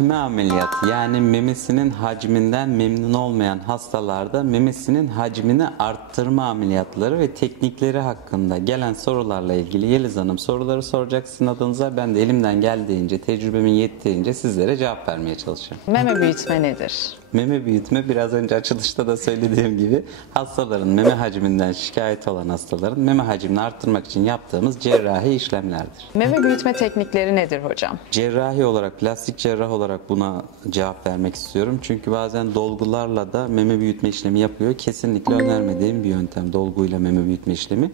büyütme ameliyatı, yani memesinin hacminden memnun olmayan hastalarda memesinin hacmini arttırma ameliyatları ve teknikleri hakkında gelen sorularla ilgili Yeliz Hanım soruları soracak sizin adınıza. Ben de elimden geldiğince, tecrübemin yettiğince sizlere cevap vermeye çalışacağım. Meme büyütme nedir? Meme büyütme, biraz önce açılışta da söylediğim gibi, hastaların meme hacminden şikayet olan hastaların meme hacmini arttırmak için yaptığımız cerrahi işlemlerdir. Meme büyütme teknikleri nedir hocam? Cerrahi olarak, plastik cerrah olarak buna cevap vermek istiyorum. Çünkü bazen dolgularla da meme büyütme işlemi yapıyor. Kesinlikle önermediğim bir yöntem dolguyla meme büyütme işlemi.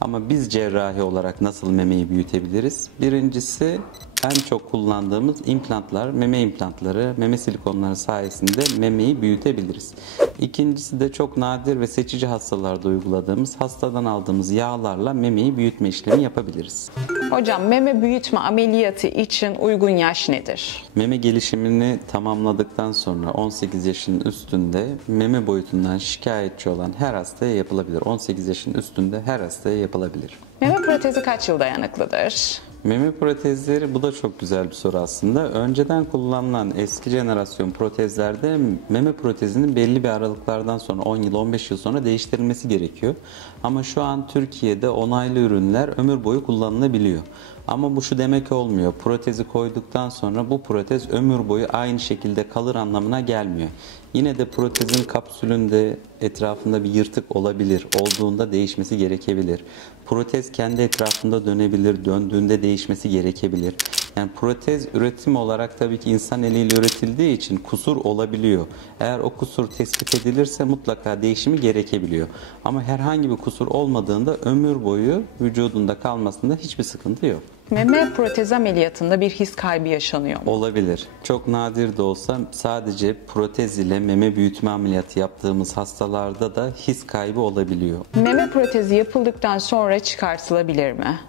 Ama biz cerrahi olarak nasıl memeyi büyütebiliriz? Birincisi, en çok kullandığımız implantlar, meme implantları, meme silikonları sayesinde memeyi büyütebiliriz. İkincisi de çok nadir ve seçici hastalarda uyguladığımız, hastadan aldığımız yağlarla memeyi büyütme işlemi yapabiliriz. Hocam meme büyütme ameliyatı için uygun yaş nedir? Meme gelişimini tamamladıktan sonra 18 yaşın üstünde meme boyutundan şikayetçi olan her hastaya yapılabilir. 18 yaşın üstünde her hastaya yapılabilir. Meme protezi kaç yıl dayanıklıdır? Meme protezleri, bu da çok güzel bir soru aslında. Önceden kullanılan eski jenerasyon protezlerde meme protezinin belli bir aralıklardan sonra 10 yıl 15 yıl sonra değiştirilmesi gerekiyor. Ama şu an Türkiye'de onaylı ürünler ömür boyu kullanılabiliyor. Ama bu şu demek olmuyor. Protezi koyduktan sonra bu protez ömür boyu aynı şekilde kalır anlamına gelmiyor. Yine de protezin kapsülünde etrafında bir yırtık olabilir. Olduğunda değişmesi gerekebilir. Protez kendi etrafında dönebilir. Döndüğünde değişmesi gerekebilir. Yani protez üretim olarak tabii ki insan eliyle üretildiği için kusur olabiliyor. Eğer o kusur tespit edilirse mutlaka değişimi gerekebiliyor. Ama herhangi bir kusur olmadığında ömür boyu vücudunda kalmasında hiçbir sıkıntı yok. Meme protezi ameliyatında bir his kaybı yaşanıyor mu? Olabilir. Çok nadir de olsa sadece protez ile meme büyütme ameliyatı yaptığımız hastalarda da his kaybı olabiliyor. Meme protezi yapıldıktan sonra çıkartılabilir mi?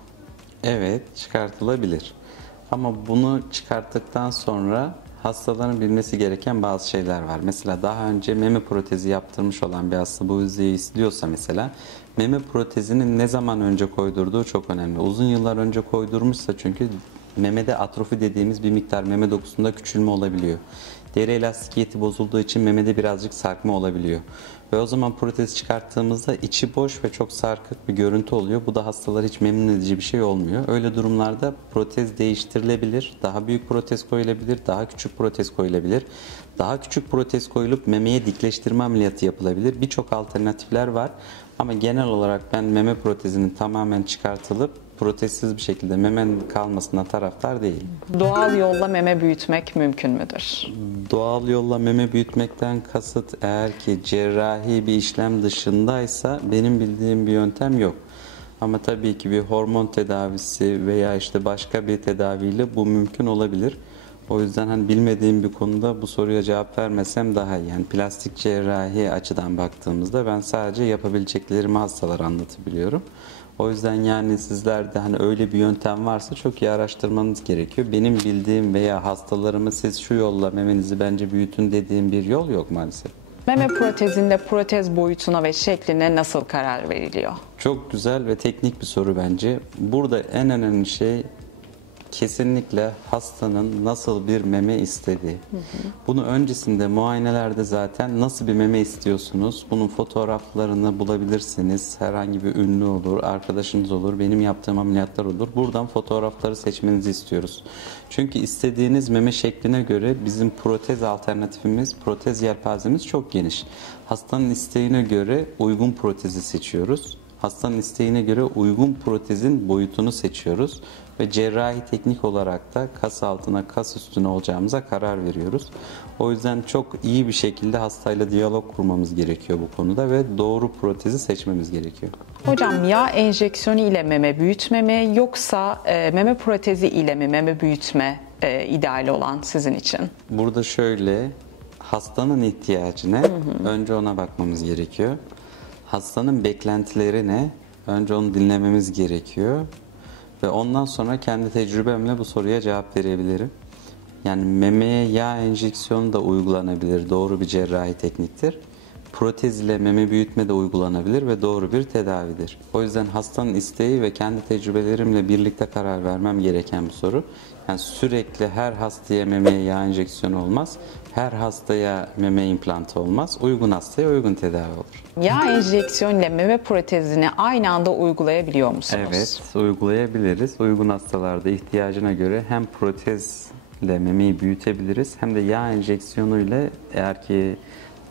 Evet, çıkartılabilir. Ama bunu çıkarttıktan sonra hastaların bilmesi gereken bazı şeyler var. Mesela daha önce meme protezi yaptırmış olan bir hasta bu yüzeyi istiyorsa mesela, meme protezinin ne zaman önce koydurduğu çok önemli. Uzun yıllar önce koydurmuşsa, çünkü memede atrofi dediğimiz bir miktar meme dokusunda küçülme olabiliyor. Deri elastikiyeti bozulduğu için memede birazcık sarkma olabiliyor. Ve o zaman protez çıkarttığımızda içi boş ve çok sarkık bir görüntü oluyor. Bu da hastalar hiç memnun edici bir şey olmuyor. Öyle durumlarda protez değiştirilebilir. Daha büyük protez koyulabilir, daha küçük protez koyulabilir. Daha küçük protez koyulup memeye dikleştirme ameliyatı yapılabilir. Birçok alternatifler var. Ama genel olarak ben meme protezinin tamamen çıkartılıp protezsiz bir şekilde memenin kalmasına taraftar değilim. Doğal yolla meme büyütmek mümkün müdür? Doğal yolla meme büyütmekten kasıt, eğer ki cerrahi bir işlem dışındaysa benim bildiğim bir yöntem yok. Ama tabii ki bir hormon tedavisi veya işte başka bir tedaviyle bu mümkün olabilir. O yüzden hani bilmediğim bir konuda bu soruya cevap vermesem daha iyi. Yani plastik cerrahi açıdan baktığımızda ben sadece yapabileceklerimi hastalara anlatabiliyorum. O yüzden yani sizlerde hani öyle bir yöntem varsa çok iyi araştırmanız gerekiyor. Benim bildiğim veya hastalarımı siz şu yolla memenizi bence büyütün dediğim bir yol yok maalesef. Meme protezinde protez boyutuna ve şekline nasıl karar veriliyor? Çok güzel ve teknik bir soru bence. Burada en önemli şey kesinlikle hastanın nasıl bir meme istediği. Bunu öncesinde muayenelerde zaten nasıl bir meme istiyorsunuz? Bunun fotoğraflarını bulabilirsiniz. Herhangi bir ünlü olur, arkadaşınız olur, benim yaptığım ameliyatlar olur. Buradan fotoğrafları seçmenizi istiyoruz. Çünkü istediğiniz meme şekline göre bizim protez alternatifimiz, protez yelpazemiz çok geniş. Hastanın isteğine göre uygun protezi seçiyoruz. Hastanın isteğine göre uygun protezin boyutunu seçiyoruz ve cerrahi teknik olarak da kas altına, kas üstüne olacağımıza karar veriyoruz. O yüzden çok iyi bir şekilde hastayla diyalog kurmamız gerekiyor bu konuda ve doğru protezi seçmemiz gerekiyor. Hocam yağ enjeksiyonu ile meme büyütme mi yoksa meme protezi ile mi meme büyütme ideal olan sizin için? Burada şöyle, hastanın ihtiyacı ne? Önce ona bakmamız gerekiyor. Hastanın beklentileri ne? Önce onu dinlememiz gerekiyor. Ve ondan sonra kendi tecrübemle bu soruya cevap verebilirim. Yani memeye yağ enjeksiyonu da uygulanabilir. Doğru bir cerrahi tekniktir. protez ile meme büyütme de uygulanabilir ve doğru bir tedavidir. O yüzden hastanın isteği ve kendi tecrübelerimle birlikte karar vermem gereken bir soru. Yani sürekli her hastaya memeye yağ enjeksiyonu olmaz. Her hastaya meme implantı olmaz. Uygun hastaya uygun tedavi olur. Yağ enjeksiyon ile meme protezini aynı anda uygulayabiliyor musunuz? Evet, uygulayabiliriz. Uygun hastalarda ihtiyacına göre hem protez ile memeyi büyütebiliriz hem de yağ enjeksiyonu ile eğer ki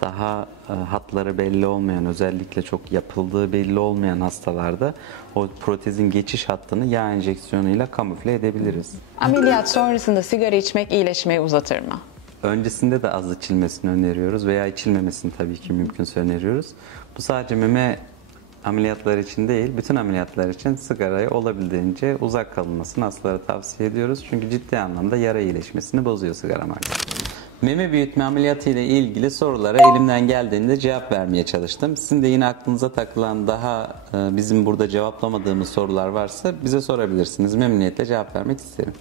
daha hatları belli olmayan, özellikle çok yapıldığı belli olmayan hastalarda o protezin geçiş hattını yağ enjeksiyonuyla kamufle edebiliriz. Ameliyat sonrasında sigara içmek iyileşmeyi uzatır mı? Öncesinde de az içilmesini öneriyoruz veya içilmemesini tabii ki mümkünse öneriyoruz. Bu sadece meme ameliyatları için değil, bütün ameliyatlar için sigaraya olabildiğince uzak kalınmasını hastalara tavsiye ediyoruz. Çünkü ciddi anlamda yara iyileşmesini bozuyor sigara markası. Meme büyütme ameliyatı ile ilgili sorulara elimden geldiğinde cevap vermeye çalıştım. Sizin de yine aklınıza takılan daha bizim burada cevaplamadığımız sorular varsa bize sorabilirsiniz. Memnuniyetle cevap vermek isterim.